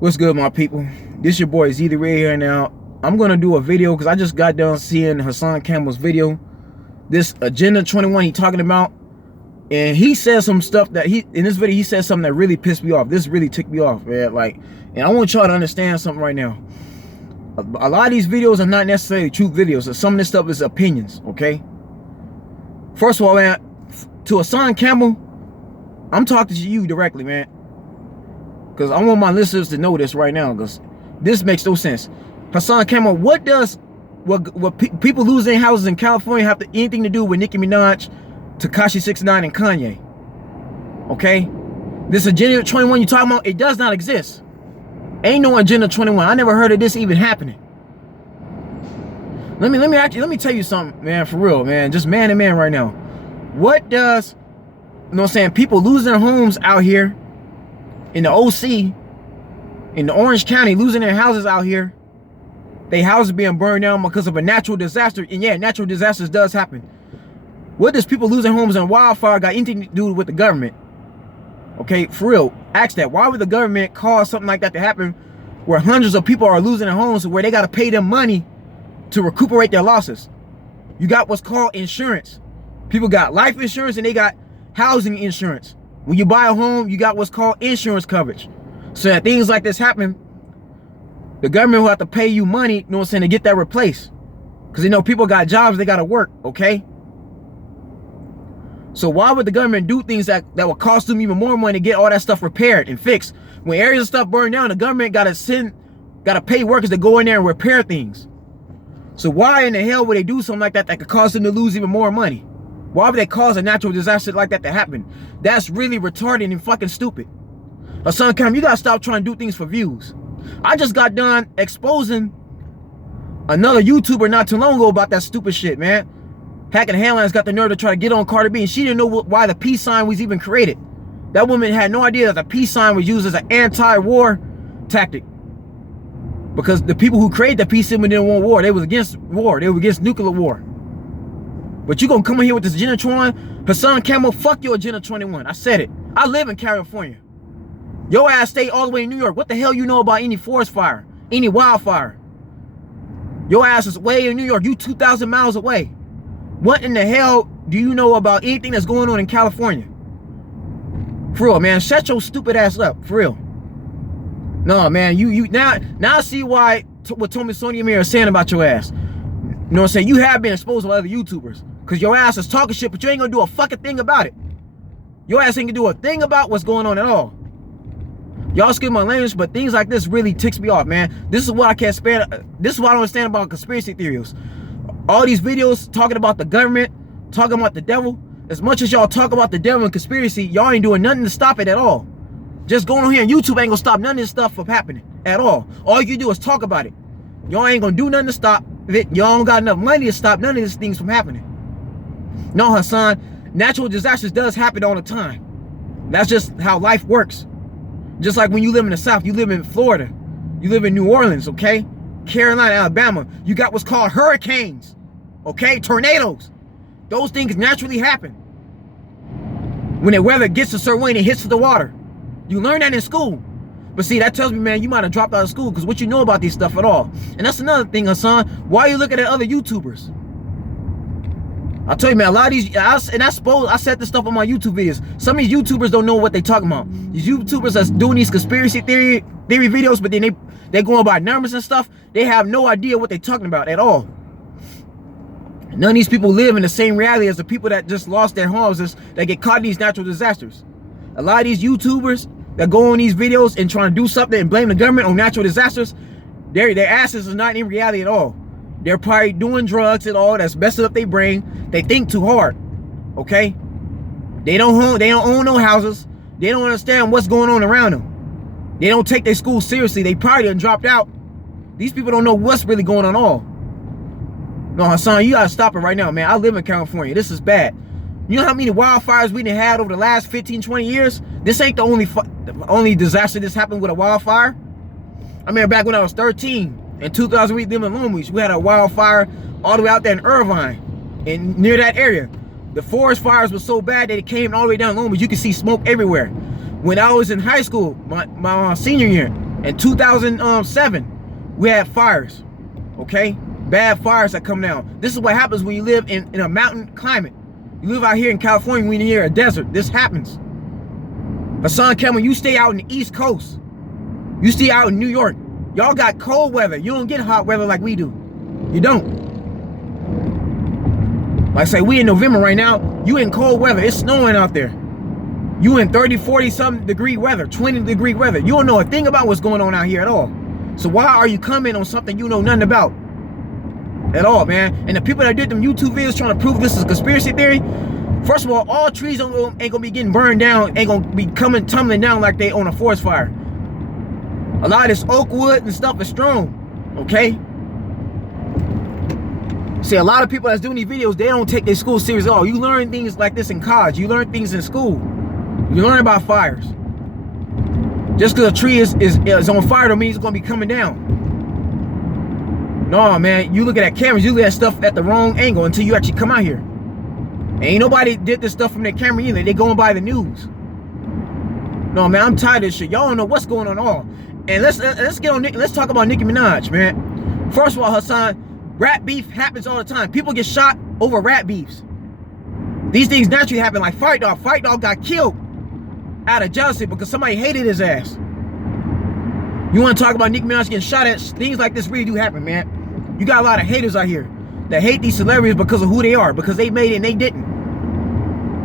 What's good, my people? This your boy Z the Red here. Now I'm gonna do a video because I just got done seeing Hassan Campbell's video. This Agenda 21 he talking about, and he said some stuff that in this video he said something that really pissed me off. This really ticked me off, man. And I want y'all to understand something right now. A lot of these videos are not necessarily truth videos. So some of this stuff is opinions. Okay. First of all, man, to Hassan Campbell, I'm talking to you directly, man. Because I want my listeners to know this right now, because this makes no sense. Hassan Campbell, what people losing houses in California have anything to do with Nicki Minaj, Tekashi 69, and Kanye? Okay? This Agenda 21 you talking about, it does not exist. Ain't no Agenda 21. I never heard of this even happening. Let me tell you something, man, for real, man. Just man to man right now. What does, you know what I'm saying, people losing their homes out here in the OC, in the Orange County, losing their houses out here, their houses being burned down because of a natural disaster. And yeah, natural disasters does happen. What does people losing homes in wildfire got anything to do with the government? Okay, for real, ask that. Why would the government cause something like that to happen where hundreds of people are losing their homes, where they got to pay them money to recuperate their losses? You got what's called insurance. People got life insurance and they got housing insurance. When you buy a home, you got what's called insurance coverage. So that things like this happen, the government will have to pay you money, you know what I'm saying, to get that replaced. Because, you know, people got jobs, they got to work, okay? So why would the government do things that would cost them even more money to get all that stuff repaired and fixed? When areas of stuff burn down, the government got to pay workers to go in there and repair things. So why in the hell would they do something like that that could cause them to lose even more money? Why would they cause a natural disaster like that to happen? That's really retarded and fucking stupid. Hassan Campbell, you gotta stop trying to do things for views. I just got done exposing another YouTuber not too long ago about that stupid shit, man. Hacking Headlines got the nerve to try to get on Cardi B, and she didn't know why the peace sign was even created. That woman had no idea that the peace sign was used as an anti-war tactic. Because the people who created the peace symbol didn't want war. They was against war. They were against nuclear war. But you gonna come in here with this Agenda 21? Hassan Campbell, fuck your Agenda 21. I said it. I live in California. Your ass stay all the way in New York. What the hell you know about any forest fire? Any wildfire? Your ass is way in New York. You 2,000 miles away. What in the hell do you know about anything that's going on in California? For real, man. Shut your stupid ass up. For real. No, man. Now I see why what Tommy Sonia Mir is saying about your ass. You know what I'm saying? You have been exposed to other YouTubers. Because your ass is talking shit, but you ain't going to do a fucking thing about it. Your ass ain't going to do a thing about what's going on at all. Y'all skip my language, but things like this really ticks me off, man. This is what I can't stand. This is what I don't understand about conspiracy theories. All these videos talking about the government, talking about the devil. As much as y'all talk about the devil and conspiracy, y'all ain't doing nothing to stop it at all. Just going on here on YouTube ain't going to stop none of this stuff from happening at all. All you do is talk about it. Y'all ain't going to do nothing to stop it. Y'all don't got enough money to stop none of these things from happening. No, Hassan, natural disasters does happen all the time. That's just how life works. Just like when you live in the South, you live in Florida, you live in New Orleans, okay? Carolina, Alabama, you got what's called hurricanes, okay? Tornadoes. Those things naturally happen. When the weather gets a certain way and it hits the water. You learn that in school. But see, that tells me, man, you might have dropped out of school because what you know about these stuff at all. And that's another thing, Hassan. Why are you looking at other YouTubers? I'll tell you, man, a lot of these, I said this stuff on my YouTube videos. Some of these YouTubers don't know what they talking about. These YouTubers that's doing these conspiracy theory videos, but then they going by numbers and stuff. They have no idea what they talking about at all. None of these people live in the same reality as the people that just lost their homes, that get caught in these natural disasters. A lot of these YouTubers that go on these videos and trying to do something and blame the government on natural disasters, their asses is not in reality at all. They're probably doing drugs and all that's messing up their brain. They think too hard, okay? They don't own no houses. They don't understand what's going on around them. They don't take their school seriously. They probably done dropped out. These people don't know what's really going on at all. No, Hassan, you gotta stop it right now, man. I live in California. This is bad. You know how many wildfires we done had over the last 15, 20 years? This ain't the only disaster that's happened with a wildfire. I mean, back when I was 13, in 2000, we lived in Long Beach. We had a wildfire all the way out there in Irvine, and near that area. The forest fires were so bad that it came all the way down Long Beach. You could see smoke everywhere. When I was in high school, my senior year, In 2007, we had fires, okay? Bad fires that come down. This is what happens when you live in a mountain climate. You live out here in California when you're near a desert. This happens. Hassan Campbell, you stay out in the East Coast. You stay out in New York. Y'all got cold weather. You don't get hot weather like we do. You don't. Like I say, we in November right now. You in cold weather. It's snowing out there. You in 30, 40 something degree weather, 20 degree weather. You don't know a thing about what's going on out here at all. So why are you coming on something you know nothing about at all, man? And the people that did them YouTube videos trying to prove this is a conspiracy theory, first of all trees ain't gonna be getting burned down, ain't gonna be tumbling down like they on a forest fire. A lot of this oak wood and stuff is strong, okay? See, a lot of people that's doing these videos, they don't take their school serious at all. You learn things like this in college. You learn things in school. You learn about fires. Just because a tree is on fire don't mean it's going to be coming down. No, man. You looking at cameras, you look at stuff at the wrong angle until you actually come out here. Ain't nobody did this stuff from their camera either. They going by the news. No, man, I'm tired of this shit. Y'all don't know what's going on at all. And let's get on. Let's talk about Nicki Minaj, man. First of all, Hassan, rat beef happens all the time. People get shot over rat beefs. These things naturally happen. Like Fight Dog. Fight Dog got killed out of jealousy because somebody hated his ass. You want to talk about Nicki Minaj getting shot at? Things like this really do happen, man. You got a lot of haters out here that hate these celebrities because of who they are, because they made it and they didn't.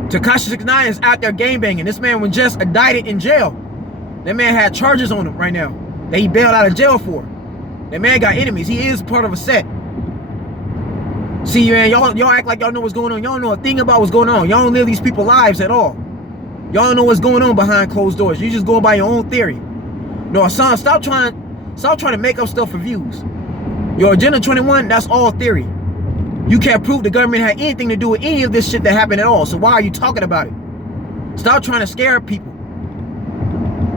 Tekashi 6ix9ine is out there gangbanging. This man was just indicted in jail. That man had charges on him right now that he bailed out of jail for. That man got enemies. He is part of a set. See, man, y'all act like y'all know what's going on. Y'all don't know a thing about what's going on. Y'all don't live these people's lives at all. Y'all don't know what's going on behind closed doors. You just going by your own theory. No, son, stop trying to make up stuff for views. Your Agenda 21, that's all theory. You can't prove the government had anything to do with any of this shit that happened at all. So why are you talking about it? Stop trying to scare people.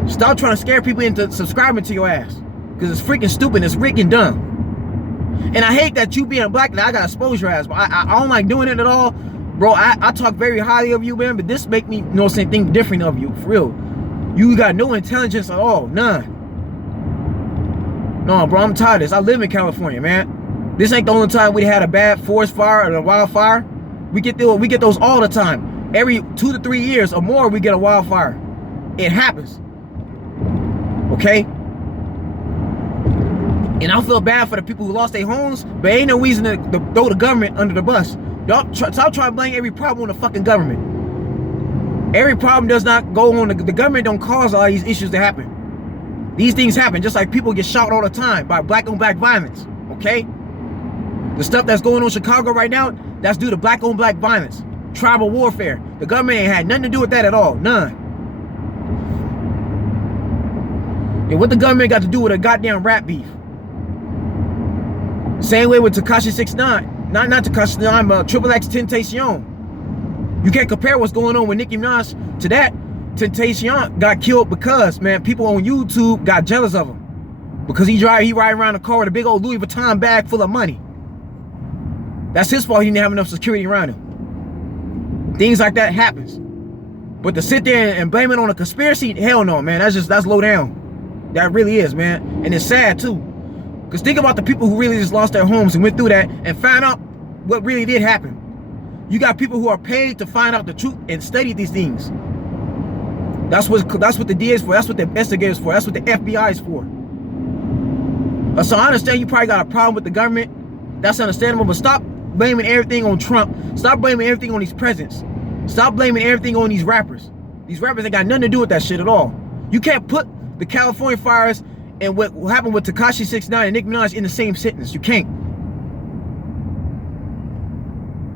Stop trying to scare people into subscribing to your ass. Because it's freaking stupid. It's freaking dumb. And I hate that you being black and I gotta expose your ass. But I don't like doing it at all. Bro, I talk very highly of you, man. But this make me, you know, think different of you. For real. You got no intelligence at all. None. No, bro, I'm tired of this. I live in California, man. This ain't the only time we had a bad forest fire or a wildfire. We get those all the time. Every 2 to 3 years or more, we get a wildfire. It happens. Okay? And I feel bad for the people who lost their homes, but ain't no reason to throw the government under the bus. Y'all stop trying to blame every problem on the fucking government. Every problem does not go on the government. Don't cause all these issues to happen. These things happen just like people get shot all the time by black on black violence. Okay? The stuff that's going on in Chicago right now, that's due to black on black violence, tribal warfare. The government ain't had nothing to do with that at all. None. And what the government got to do with a goddamn rat beef? Same way with Tekashi 6ix9ine. Not Tekashi 6ix9ine, but Triple X Tentacion. You can't compare what's going on with Nicki Minaj to that. Tentacion got killed because, man, people on YouTube got jealous of him. Because he ride around the car with a big old Louis Vuitton bag full of money. That's his fault. He didn't have enough security around him. Things like that happens. But to sit there and blame it on a conspiracy, hell no, man. That's low down. That really is, man. And it's sad too. Because think about the people who really just lost their homes and went through that and found out what really did happen. You got people who are paid to find out the truth and study these things. That's what the DA is for. That's what the investigators for. That's what the FBI is for. So I understand you probably got a problem with the government. That's understandable. But stop blaming everything on Trump. Stop blaming everything on these presidents. Stop blaming everything on these rappers. These rappers ain't got nothing to do with that shit at all. You can't put the California fires and what happened with Tekashi 6ix9ine and Nicki Minaj in the same sentence. You can't.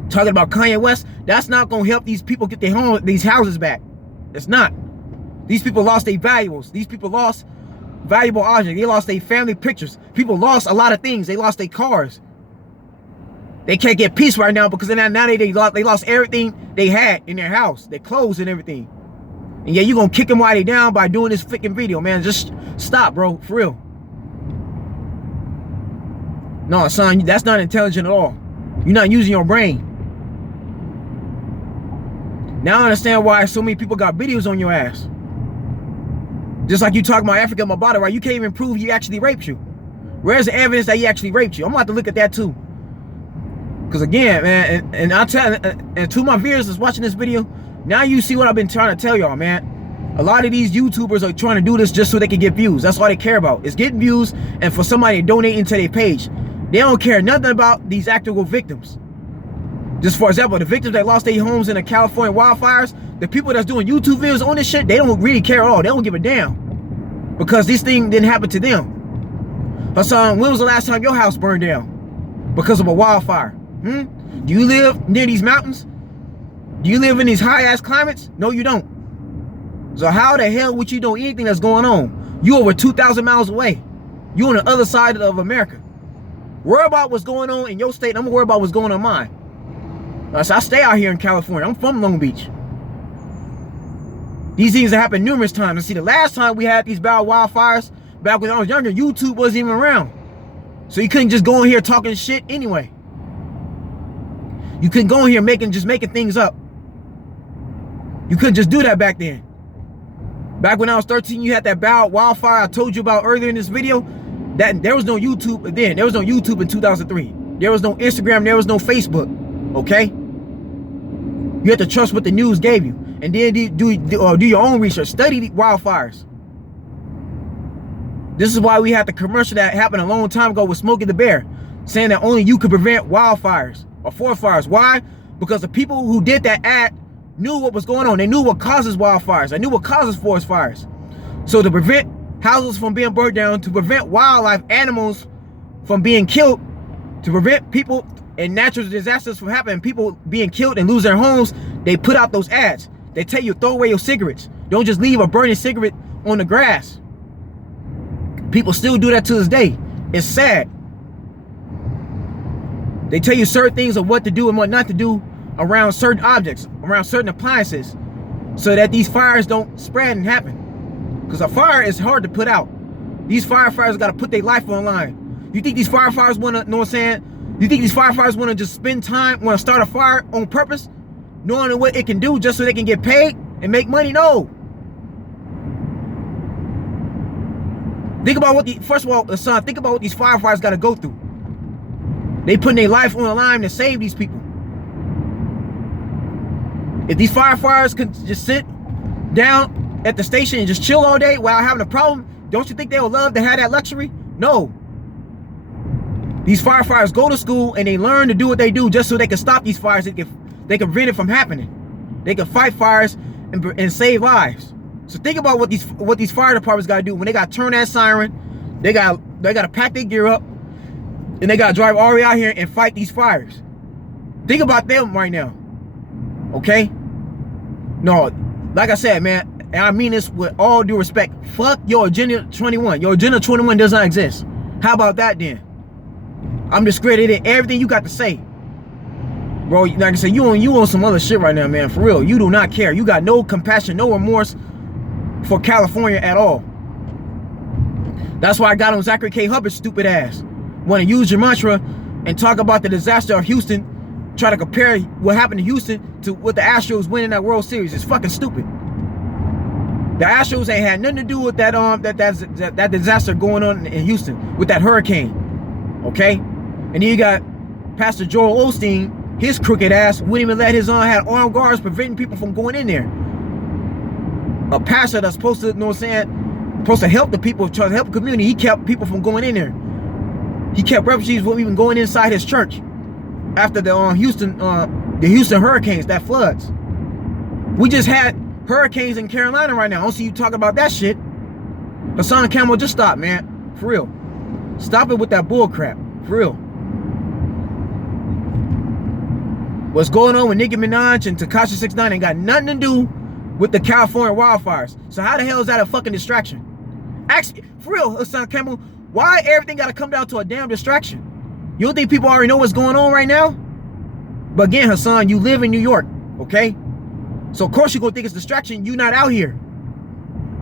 Talking about Kanye West, that's not gonna help these people get these houses back. It's not. These people lost their valuables. These people lost valuable objects. They lost their family pictures. People lost a lot of things. They lost their cars. They can't get peace right now because now they lost everything they had in their house, their clothes and everything. And yeah, you gonna kick them while they down by doing this freaking video, man. Just stop, bro, for real. No, son, that's not intelligent at all. You're not using your brain. Now I understand why so many people got videos on your ass. Just like you talking about Africa Mabata, right? You can't even prove he actually raped you. Where's the evidence that he actually raped you? I'm about to look at that too. Because again, man, and I'll tell, and to my viewers that's watching this video, now you see what I've been trying to tell y'all, man. A lot of these YouTubers are trying to do this just so they can get views. That's all they care about, is getting views and for somebody to donate into their page. They don't care nothing about these actual victims. Just for example, the victims that lost their homes in the California wildfires, the people that's doing YouTube videos on this shit, they don't really care at all. They don't give a damn. Because this thing didn't happen to them. Hassan, when was the last time your house burned down? Because of a wildfire? Do you live near these mountains? Do you live in these high-ass climates? No, you don't. So how the hell would you know anything that's going on? You over 2,000 miles away. You on the other side of America. Worry about what's going on in your state. I'm gonna worry about what's going on in mine. So I stay out here in California. I'm from Long Beach. These things have happened numerous times. And see, the last time we had these bad wildfires, back when I was younger, YouTube wasn't even around. So you couldn't just go in here talking shit anyway. You couldn't go in here making things up. You couldn't just do that back then. Back when I was 13, you had that bad wildfire I told you about earlier in this video. That there was no YouTube then. There was no YouTube in 2003. There was no Instagram. There was no Facebook. Okay? You had to trust what the news gave you. And then do your own research. Study the wildfires. This is why we had the commercial that happened a long time ago with Smokey the Bear, saying that only you could prevent wildfires or forest fires. Why? Because the people who did that ad knew what was going on. They knew what causes wildfires. They knew what causes forest fires. So to prevent houses from being burned down, to prevent wildlife, animals from being killed, to prevent people and natural disasters from happening, people being killed and lose their homes, they put out those ads. They tell you, throw away your cigarettes. Don't just leave a burning cigarette on the grass. People still do that to this day. It's sad. They tell you certain things of what to do and what not to do around certain objects, around certain appliances, so that these fires don't spread and happen. Because a fire is hard to put out. These firefighters got to put their life on the line. You think these firefighters want to, know what I'm saying? You think these firefighters want to just spend time, want to start a fire on purpose, knowing what it can do just so they can get paid and make money? No. Think about what first of all, Hassan, think about what these firefighters got to go through. They putting their life on the line to save these people. If these firefighters could just sit down at the station and just chill all day while having a problem, don't you think they would love to have that luxury? No. These firefighters go to school and they learn to do what they do just so they can stop these fires. They can prevent it from happening. They can fight fires and save lives. So think about what these fire departments got to do when they got to turn that siren. They got to pack their gear up and they got to drive all the way out here and fight these fires. Think about them right now. Okay? No, like I said, man, and I mean this with all due respect. Fuck your Agenda 21. Your Agenda 21 does not exist. How about that then? I'm discrediting everything you got to say. Bro, like I said, you on some other shit right now, man. For real. You do not care. You got no compassion, no remorse for California at all. That's why I got on Zachary K. Hubbard's stupid ass. Want to use your mantra and talk about the disaster of Houston, try to compare what happened to Houston to what the Astros winning that World Series. It's fucking stupid. The Astros ain't had nothing to do with that disaster going on in Houston with that hurricane. Okay? And then you got Pastor Joel Osteen, his crooked ass wouldn't even let his had armed guards preventing people from going in there. A pastor that's supposed to, you know what I'm saying, supposed to help the people, try to help the community, he kept people from going in there. He kept refugees from even going inside his church after the Houston hurricanes, that floods. We just had hurricanes in Carolina right now. I don't see you talking about that shit. Hassan Campbell, just stop, man. For real. Stop it with that bull crap. For real. What's going on with Nicki Minaj and Tekashi 6ix9ine ain't got nothing to do with the California wildfires. So how the hell is that a fucking distraction? Actually, for real, Hassan Campbell, why everything got to come down to a damn distraction? You don't think people already know what's going on right now? But again, Hassan, you live in New York, okay? So of course you're going to think it's a distraction. You're not out here.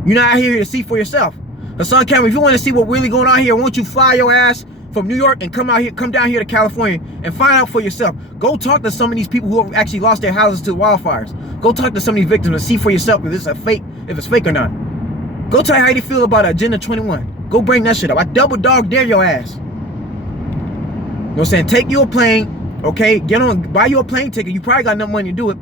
You're not out here to see for yourself. Hassan Campbell, if you want to see what's really going on here, why don't you fly your ass from New York and come down here to California and find out for yourself. Go talk to some of these people who have actually lost their houses to wildfires. Go talk to some of these victims and see for yourself if it's fake or not. Go tell you how you feel about Agenda 21. Go bring that shit up. I double dog dare your ass. You know what I'm saying? Take you a plane, okay? Buy you a plane ticket. You probably got enough money to do it.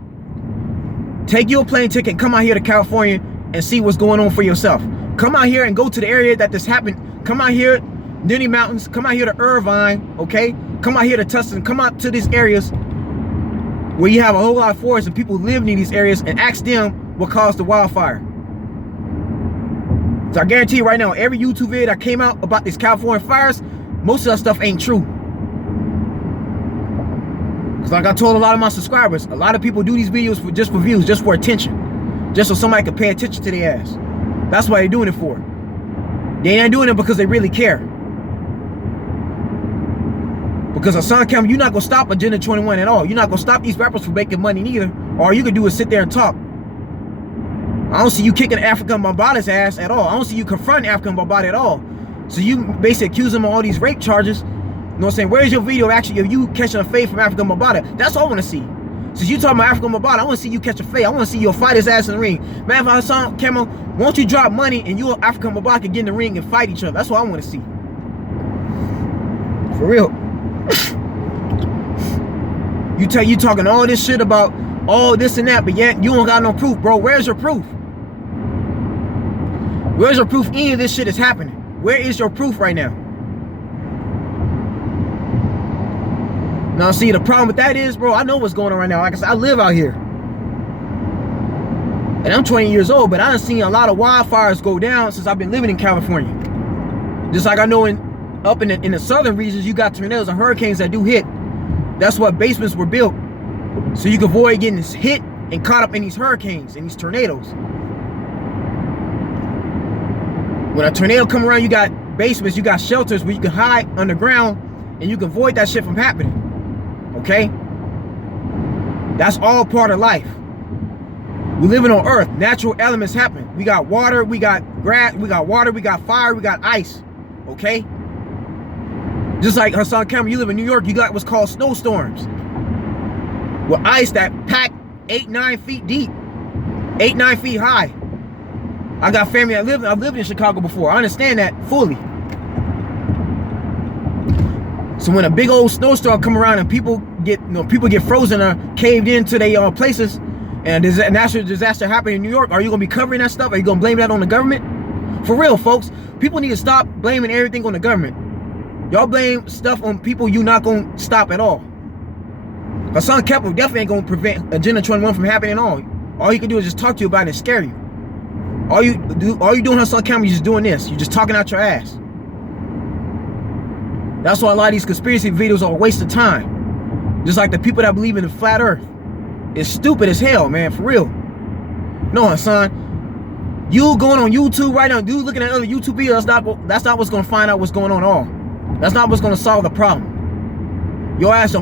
Take you a plane ticket and come out here to California and see what's going on for yourself. Come out here and go to the area that this happened. Come out here, Denny Mountains. Come out here to Irvine, okay? Come out here to Tustin. Come out to these areas where you have a whole lot of forests and people live in these areas, and ask them what caused the wildfire. So I guarantee you right now, every YouTube video that came out about these California fires, most of that stuff ain't true. Because like I told a lot of my subscribers, a lot of people do these videos just for views, just for attention. Just so somebody can pay attention to their ass. That's why they're doing it for. They ain't doing it because they really care. Because Hassan Campbell, you're not going to stop Agenda 21 at all. You're not going to stop these rappers from making money neither. All you can do is sit there and talk. I don't see you kicking African Bambaata's ass at all. I don't see you confronting African Bambaataa at all. So you basically accuse him of all these rape charges. You know what I'm saying? Where's your video actually of you catching a fade from African Bambaataa? That's all I want to see. Since you talking about African Bambaataa, I want to see you catch a fade. I want to see you fight his ass in the ring. Man, if Hassan Campbell, won't you drop money and you and African Bambaataa can get in the ring and fight each other? That's what I want to see. For real. You talking all this shit about all this and that, but yet you don't got no proof, bro. Where's your proof? Where's your proof any of this shit is happening? Where is your proof right now? Now, see, the problem with that is, bro, I know what's going on right now. Like I said, I live out here. And I'm 20 years old, but I done seen a lot of wildfires go down since I've been living in California. Just like I know up in the southern regions, you got tornadoes and hurricanes that do hit. That's what basements were built. So you can avoid getting hit and caught up in these hurricanes and these tornadoes. When a tornado come around, you got basements, you got shelters where you can hide underground and you can avoid that shit from happening. Okay? That's all part of life. We living on Earth. Natural elements happen. We got water, we got grass, we got water, we got fire, we got ice. Okay? Just like Hassan Campbell, you live in New York, you got what's called snowstorms. With ice that packed 8-9 feet deep, 8-9 feet high. I got family that I've lived in Chicago before. I understand that fully. So when a big old snowstorm come around and people get frozen or caved into their places, and there's a natural disaster happening in New York, are you gonna be covering that stuff? Are you gonna blame that on the government? For real, folks, people need to stop blaming everything on the government. Y'all blame stuff on people you're not gonna stop at all. Hassan Campbell definitely ain't gonna prevent Agenda 21 from happening at all. All he can do is just talk to you about it and scare you. All you doing, Hassan Campbell, you just doing this. You just talking out your ass. That's why a lot of these conspiracy videos are a waste of time. Just like the people that believe in the flat earth. It's stupid as hell, man, for real. No, Hassan, you going on YouTube right now, you looking at other YouTube videos, that's not what's gonna find out what's going on at all. That's not what's gonna solve the problem. Your ass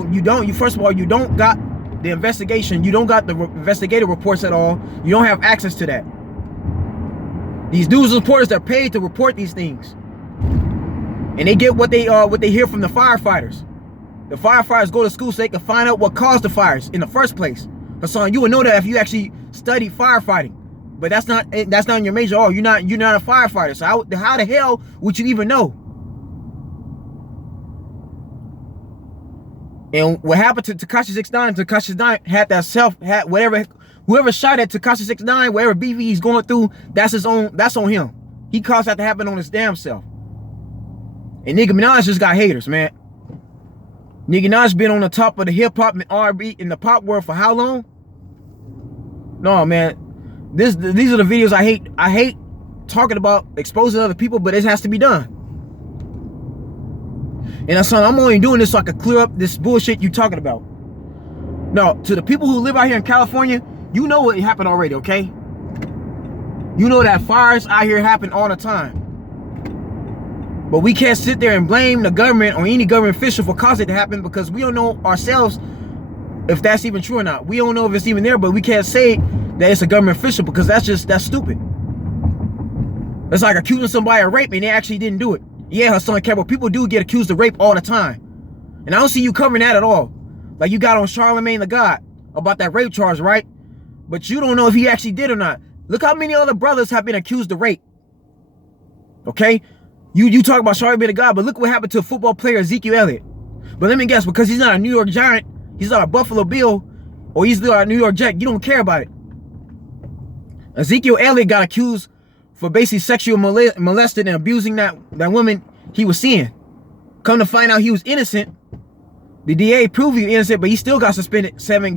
first of all, you don't got the investigation, you don't got the investigative reports at all. You don't have access to that. These news reporters are paid to report these things. And they get what they hear from the firefighters. The firefighters go to school so they can find out what caused the fires in the first place. Hassan, you would know that if you actually studied firefighting. But that's not in your major. Oh, you're not a firefighter. So how the hell would you even know? And what happened to Tekashi 6ix9ine? Tekashi 6ix9ine had whoever shot at Tekashi 6ix9ine, whatever BV he's going through, that's on him. He caused that to happen on his damn self. And Nicki Minaj just got haters, man. Nicki Minaj been on the top of the hip hop and R&B in the pop world for how long? No, man. These are the videos I hate. I hate talking about exposing other people, but it has to be done. And son, I'm only doing this so I can clear up this bullshit you talking about. No, to the people who live out here in California, you know what happened already, okay? You know that fires out here happen all the time. But we can't sit there and blame the government or any government official for causing it to happen because we don't know ourselves if that's even true or not. We don't know if it's even there, but we can't say that it's a government official because that's stupid. It's like accusing somebody of rape and they actually didn't do it. Yeah, Hassan Campbell, people do get accused of rape all the time. And I don't see you covering that at all. Like you got on Charlemagne the God about that rape charge, right? But you don't know if he actually did or not. Look how many other brothers have been accused of rape. Okay? You talk about sorry be to God, but look what happened to a football player, Ezekiel Elliott. But let me guess, because he's not a New York Giant, he's not a Buffalo Bill, or he's not a New York Jet, you don't care about it. Ezekiel Elliott got accused for basically sexual molesting and abusing that woman he was seeing. Come to find out he was innocent. The DA proved he was innocent, but he still got suspended 8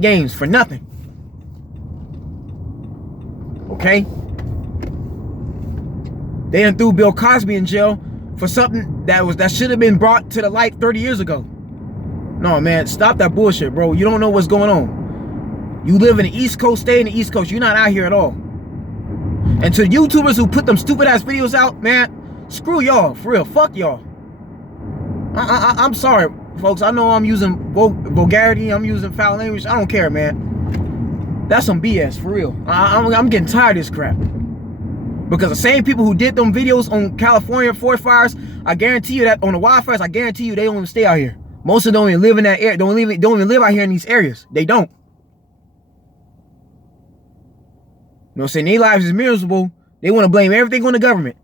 games for nothing. Okay? They done threw Bill Cosby in jail for something that should have been brought to the light 30 years ago. No, man, stop that bullshit, bro. You don't know what's going on. You live in the East Coast, stay in the East Coast. You're not out here at all. And to YouTubers who put them stupid ass videos out, man, screw y'all, for real. Fuck y'all. I'm sorry, folks. I know I'm using vulgarity. I'm using foul language. I don't care, man. That's some BS, for real. I'm getting tired of this crap. Because the same people who did them videos on California forest fires, I guarantee you that on the wildfires, I guarantee you they don't even stay out here. Most of them don't even live in that area. Don't even live out here in these areas. They don't. You know what I'm saying? Their lives is miserable. They want to blame everything on the government.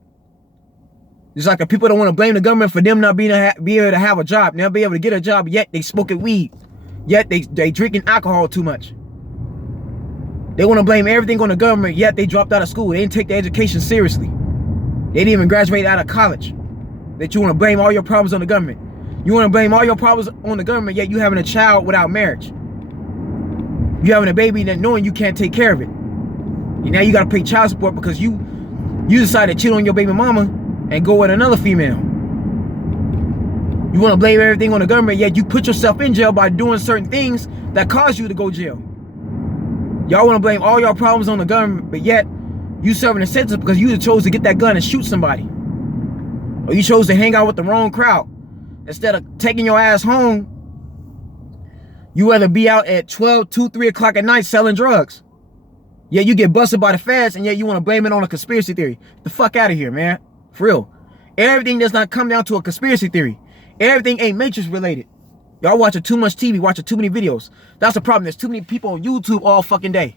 Just like the people don't want to blame the government for them not being able to have a job, never be able to get a job, yet they smoking weed, yet they drinking alcohol too much. They want to blame everything on the government, yet they dropped out of school. They didn't take their education seriously. They didn't even graduate out of college. That you want to blame all your problems on the government. You want to blame all your problems on the government, yet you having a child without marriage. You having a baby that knowing you can't take care of it. And now you got to pay child support because you decided to cheat on your baby mama and go with another female. You want to blame everything on the government, yet you put yourself in jail by doing certain things that caused you to go jail. Y'all want to blame all your problems on the government, but yet you serving a sentence because you chose to get that gun and shoot somebody. Or you chose to hang out with the wrong crowd. Instead of taking your ass home, you rather be out at 12, 2, 3 o'clock at night selling drugs. Yet you get busted by the feds, and yet you want to blame it on a conspiracy theory. The fuck out of here, man. For real. Everything does not come down to a conspiracy theory. Everything ain't Matrix related. Y'all watching too much TV, watching too many videos. That's the problem. There's too many people on YouTube all fucking day.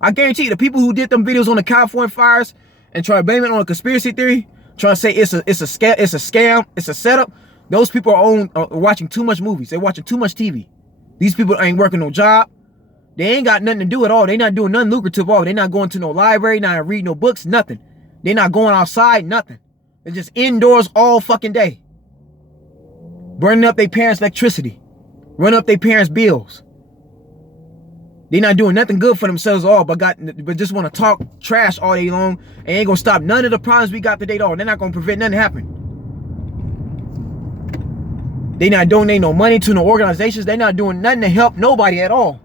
I guarantee you, the people who did them videos on the California fires and try to blame it on a conspiracy theory, trying to say it's a scam, it's a setup, those people are watching too much movies. They're watching too much TV. These people ain't working no job. They ain't got nothing to do at all. They not doing nothing lucrative at all. They not going to no library, not reading no books, nothing. They not going outside, nothing. They're just indoors all fucking day. Burning up their parents' electricity. Running up their parents' bills. They not doing nothing good for themselves at all, but just want to talk trash all day long and ain't gonna stop none of the problems we got today at all. They're not gonna prevent nothing happening. They not donating no money to no organizations. They not doing nothing to help nobody at all.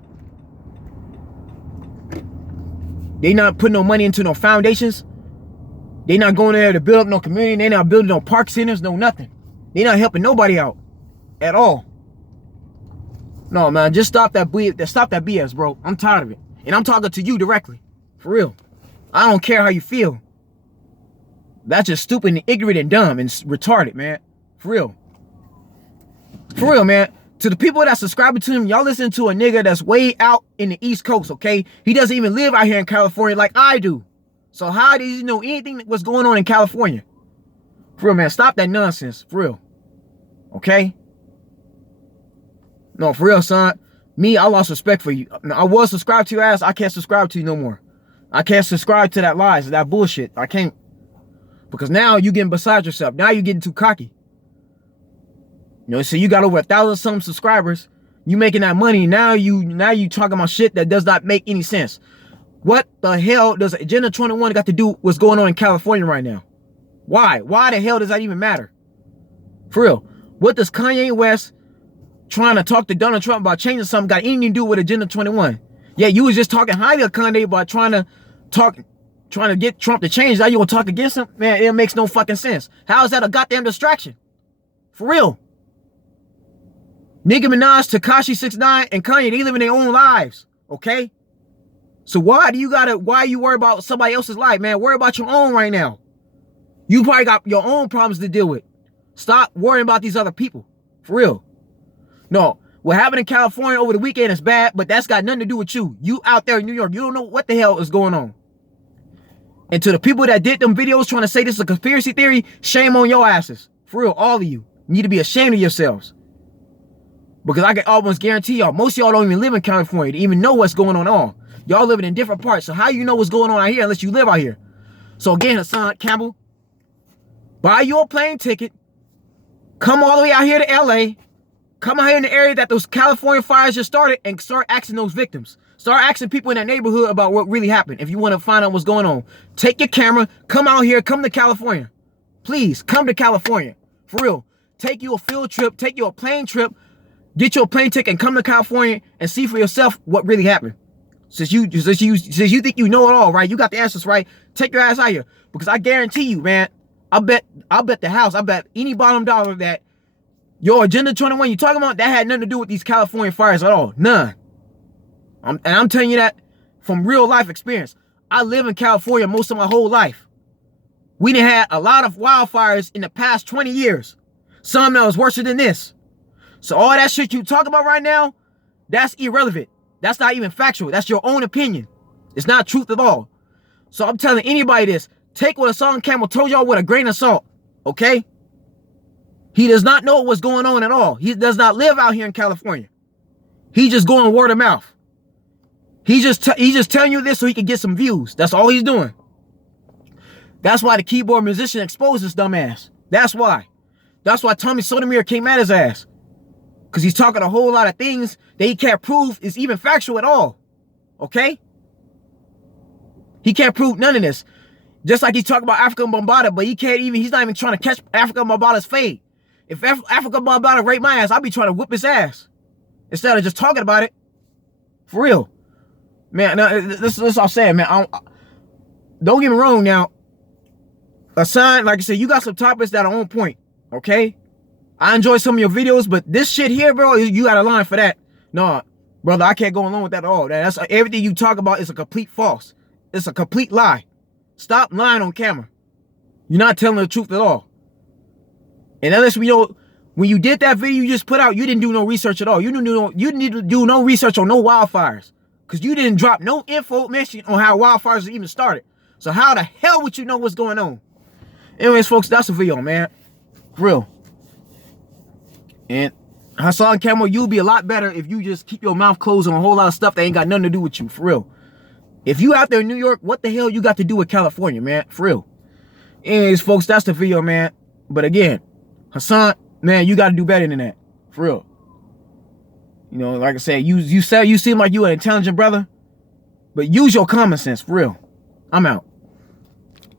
They not putting no money into no foundations. They not going there to build up no community. They not building no park centers, no nothing. They not helping nobody out at all. No, man, just stop that BS, bro. I'm tired of it. And I'm talking to you directly. For real. I don't care how you feel. That's just stupid and ignorant and dumb and retarded, man. For real. For real, man. To the people that subscribe to him, y'all listen to a nigga that's way out in the East Coast, okay? He doesn't even live out here in California like I do. So how does he know anything that was going on in California? For real, man. Stop that nonsense. For real. Okay? No, for real, son. Me, I lost respect for you. I was subscribed to your ass. I can't subscribe to you no more. I can't subscribe to that lies, that bullshit. I can't. Because now you getting beside yourself. Now you getting too cocky. You know, so you got over 1,000-some subscribers. You making that money. Now you talking about shit that does not make any sense. What the hell does Agenda 21 got to do with what's going on in California right now? Why? Why the hell does that even matter? For real. What does Kanye West trying to talk to Donald Trump about changing something got anything to do with Agenda 21? Yeah, you was just talking highly of Kanye about trying to get Trump to change. Now you gonna talk against him? Man, it makes no fucking sense. How is that a goddamn distraction? For real. Nicki Minaj, Tekashi 6ix9ine, and Kanye, they living their own lives. Okay? So why you worry about somebody else's life, man? Worry about your own right now. You probably got your own problems to deal with. Stop worrying about these other people. For real. No, what happened in California over the weekend is bad, but that's got nothing to do with you. You out there in New York, you don't know what the hell is going on. And to the people that did them videos trying to say this is a conspiracy theory, shame on your asses. For real, all of you. You need to be ashamed of yourselves. Because I can almost guarantee y'all, most of y'all don't even live in California to even know what's going on at all. Y'all living in different parts. So how you know what's going on out here unless you live out here? So again, Hassan Campbell, buy you a plane ticket. Come all the way out here to LA. Come out here in the area that those California fires just started and start asking those victims. Start asking people in that neighborhood about what really happened. If you want to find out what's going on, take your camera, come out here, come to California. Please, come to California. For real. Take you a field trip, take you a plane trip, get your plane ticket and come to California and see for yourself what really happened. Since you think you know it all, right? You got the answers, right? Take your ass out here. Because I guarantee you, man, I'll bet the house, I bet any bottom dollar that your Agenda 21 you're talking about, that had nothing to do with these California fires at all. None. And I'm telling you that from real life experience. I live in California most of my whole life. We done had a lot of wildfires in the past 20 years. Some that was worse than this. So all that shit you talk about right now, that's irrelevant. That's not even factual. That's your own opinion. It's not truth at all. So I'm telling anybody this. Take what Hassan Campbell told y'all with a grain of salt. Okay? He does not know what's going on at all. He does not live out here in California. He just going word of mouth. He's just telling you this so he can get some views. That's all he's doing. That's why the keyboard musician exposed this dumbass. That's why. That's why Tommy Sotomayor came at his ass. Because he's talking a whole lot of things that he can't prove is even factual at all. Okay? He can't prove none of this. Just like he's talking about Africa Bambaataa, but he's not even trying to catch Africa Bambaataa's fade. If Africa Bambaataa raped my ass, I'd be trying to whip his ass. Instead of just talking about it. For real. Man, no, this is what I'm saying, man. Don't get me wrong now. Hassan, like I said, you got some topics that are on point. Okay? I enjoy some of your videos, but this shit here, bro, you got a line for that. No, brother, I can't go along with that at all. That's everything you talk about is a complete false. It's a complete lie. Stop lying on camera. You're not telling the truth at all. And unless we know, when you did that video you just put out, you didn't do no research at all. You didn't do no research on no wildfires. Because you didn't drop no information on how wildfires even started. So how the hell would you know what's going on? Anyways, folks, that's the video, man. For real. And Hassan Campbell, you'll be a lot better if you just keep your mouth closed on a whole lot of stuff that ain't got nothing to do with you. For real. If you out there in New York, what the hell you got to do with California, man? For real. Anyways, folks, that's the video, man. But again, Hassan, man, you got to do better than that. For real. You know, like I said, you seem like you an intelligent brother, but use your common sense, for real. I'm out.